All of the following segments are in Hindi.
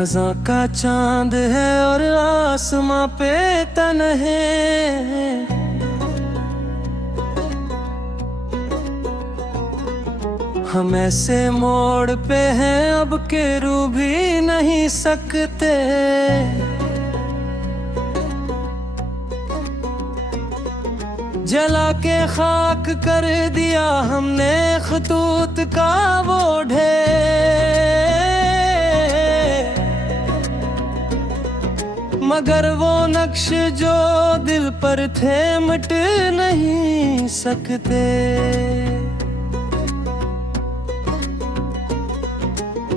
खजा का चांद है और आसमां पे तन है। हम ऐसे मोड़ पे हैं अब के रू भी नहीं सकते। जला के खाक कर दिया हमने खतूत का वो ढेर, मगर वो नक्श जो दिल पर थे मिट नहीं सकते।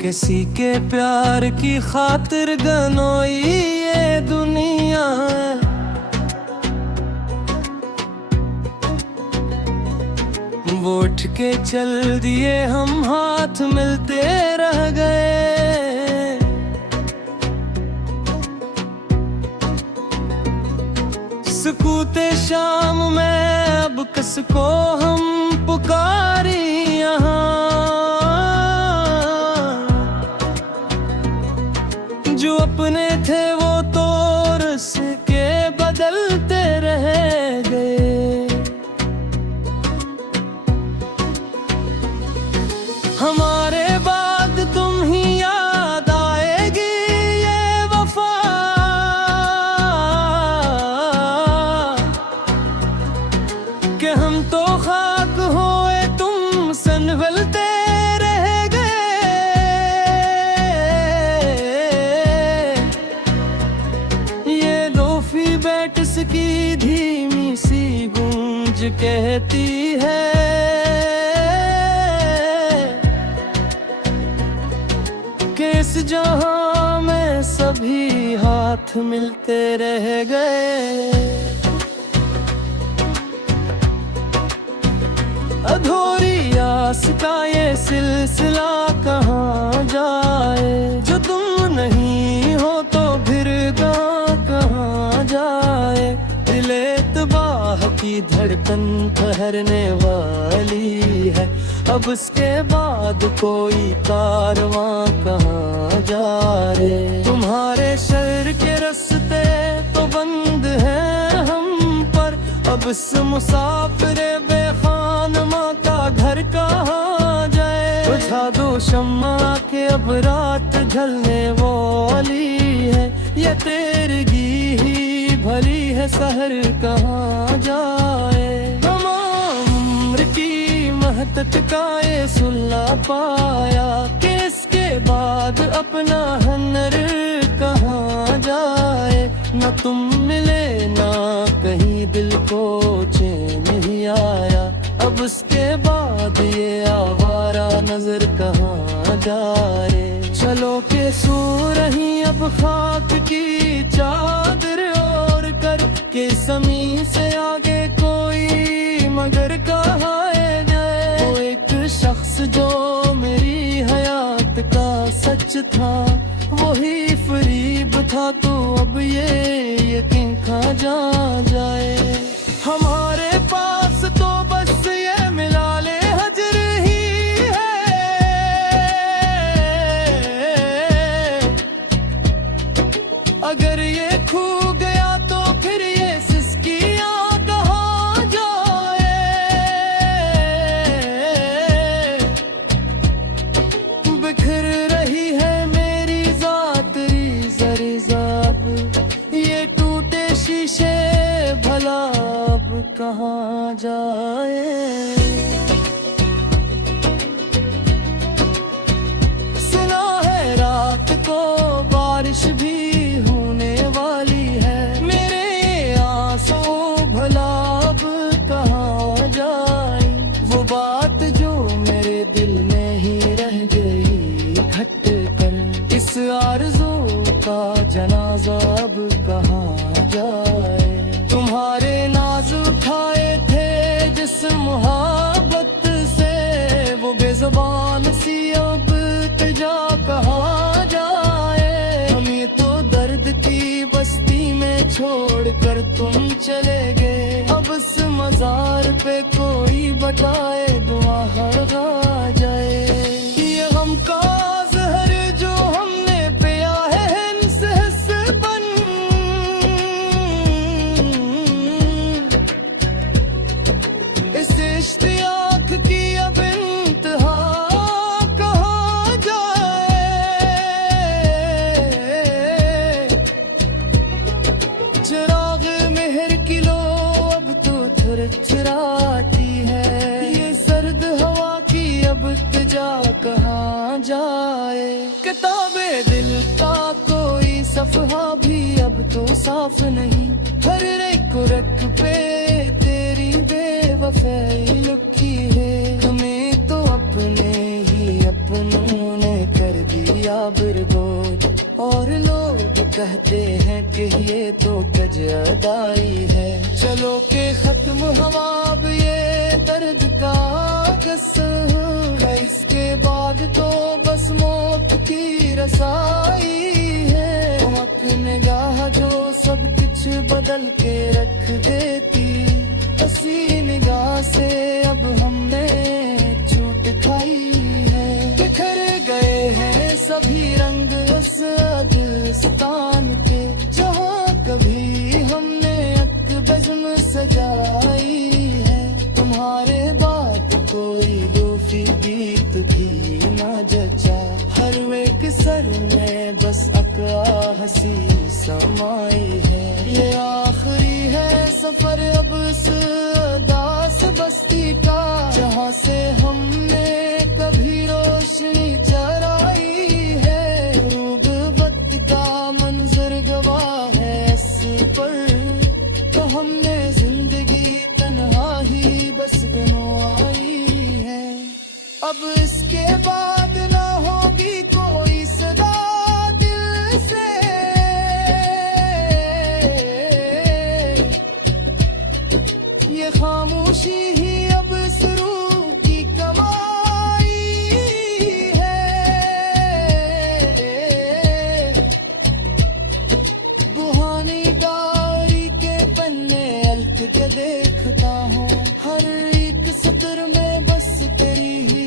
किसी के प्यार की खातिर गनोई ये दुनिया है। वो उठ के चल दिए हम हाथ मिलते रह गए। सुकूते शाम में अब किसको हम पुकारी यहाँ, जो अपने थे वो तो रस के बदलते रह गए। हमारे बाद तुम ही याद आएगी ये वफा, कि हम तो खाक होए तुम संभलते रह गए। बैटस की धीमी सी गूंज कहती है कि इस जहां में सभी हाथ मिलते रह गए। अधूरी आस का ये सिलसिला कहाँ जाए, जो तुम नहीं हो तो फिर कहाँ जाए। दिले तबाह की धड़कन ठहरने वाली है, अब उसके बाद कोई कारवां कहाँ जाए। तुम्हारे शहर के रास्ते तो बंद हैं हम पर, अब इस मुसाफिर बेखानमा का घर कहाँ जाए। बुझा दो शम्मा के अब रात ढलने वाली है, ये तेरगी ही भली है सहर कहाँ जाए। तमाम उम्र की महत्त का ये सुल्ला पाया कि इसके बाद अपना हनर कहाँ जाए। न तुम मिले ना कहीं दिल को चैन ही आया, अब उसके बाद ये आवारा नजर कहाँ जाए। चलो के सो रही अब खाक की चादर ओढ़ कर, के समी से आगे कोई मगर कहाँ जाए। वो एक शख्स जो मेरी हयात का सच था, वही फरीब था, तो अब ये यकीन खा जाए। हमारे पास तो बस ये मिला ले हजर ही है, अगर ये खो गया तो फिर ये सिसकियां कहाँ जाए। बिखर रही है मेरी जात रिज़ाब, ये टूटे शीशे भला अब कहाँ जाए। सुना है रात को बारिश भी होने वाली है, मेरे आंसू भला अब कहाँ जाए। वो बात जो मेरे दिल में ही रह गई घट कर, इस आरज़ू का जनाजा अब कहाँ जाए। तुम्हारे नाज उठाए थे जिस मुहब्बत से, वो बेज़ुबान सी अब तुझा कहाँ जाए। हमें तो दर्द की बस्ती में छोड़कर तुम चले गए, अब इस मजार पे कोई बताए दुआ हर जाए। ये गम का ज़हर जो हमने पिया है झुरझुराती है। ये सर्द हवा की अब इल्तिजा कहाँ जाए। किताबे दिल का कोई सफ़हा भी अब तो साफ नहीं। हर एक रख पे तेरी बेवफाई लिखी है। हमें तो अपने ही अपनों ने कर दिया बर्बाद। और लोग कहते हैं कि ये तो कजदाई है। चलो के खत्म हवा अब ये दर्द का इसके बाद तो बस मौत की रसाई है। आँख निगाह जो सब कुछ बदल के रख देती। हसी निगाह से अब हमने छूट खाई है। बिखर गए हैं सभी रंग उस दिलस्तान के, जहाँ कभी हमने एक बज़्म सजाई है। तुम्हारे बाद कोई लूफी गीत भी न जचा। हर एक सर में बस अक़ा हंसी समाई है। ये आखिरी है सफर अब इस दास बस्ती का, जहाँ से हमने कभी रोशनी चराई है। रूब वक्त का मंजर गवाह है इस पर, तो हमने जिंदगी तन्हा ही बस गंवाई है। अब इसके बाद ना होगी कोई सदा दिल से। ये खामोशी ही अब इस रूह की कमाई है। बुहानी डायरी के पन्ने अलग के देखता हूँ। हर एक सत्र में बस तेरी ही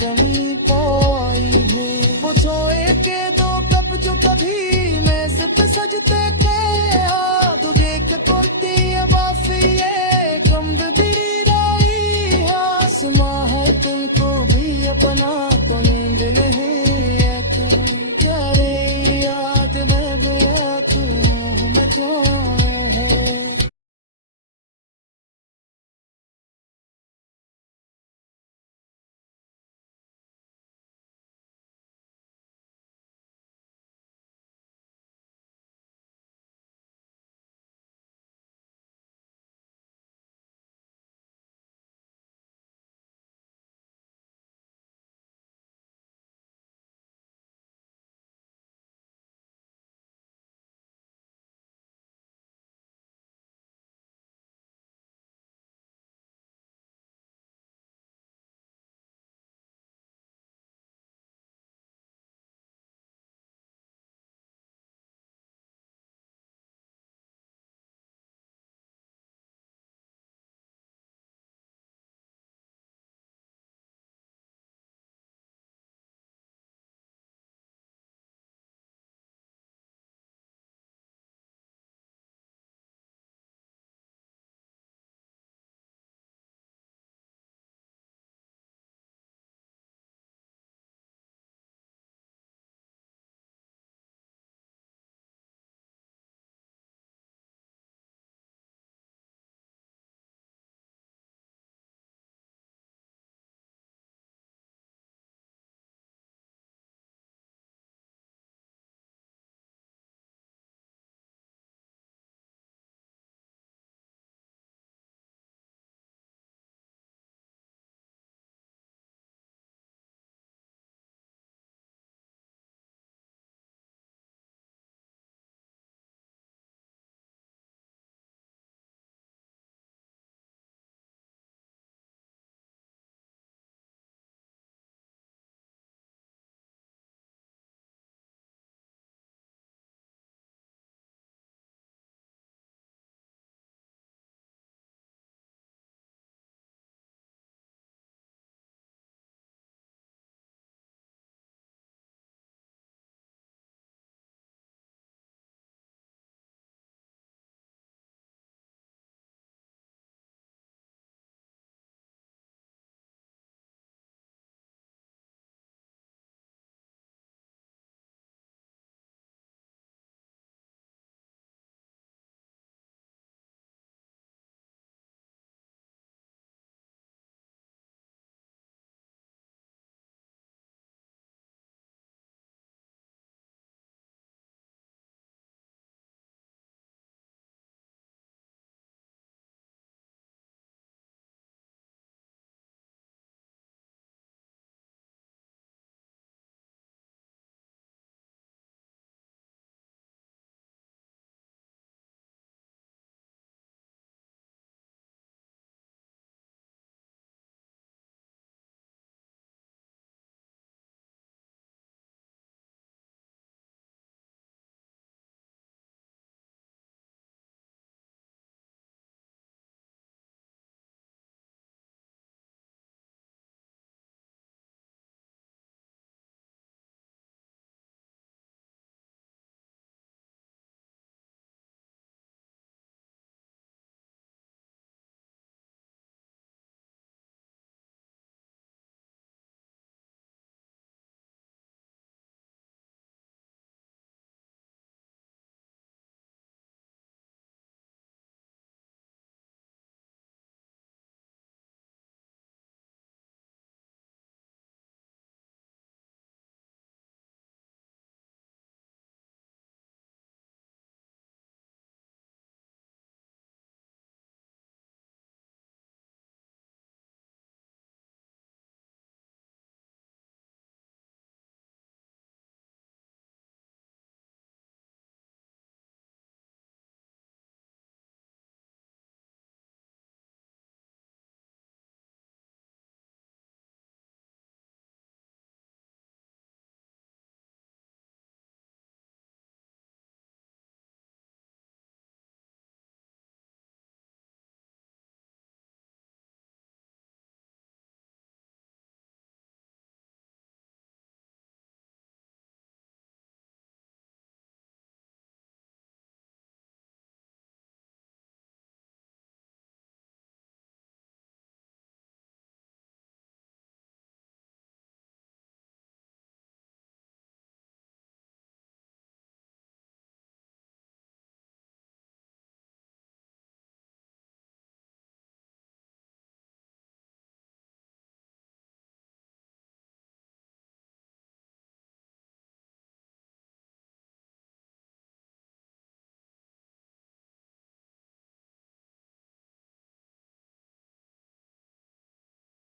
कमी पाई है। वो सोए के दो कप जो कभी मेज़ पे सजते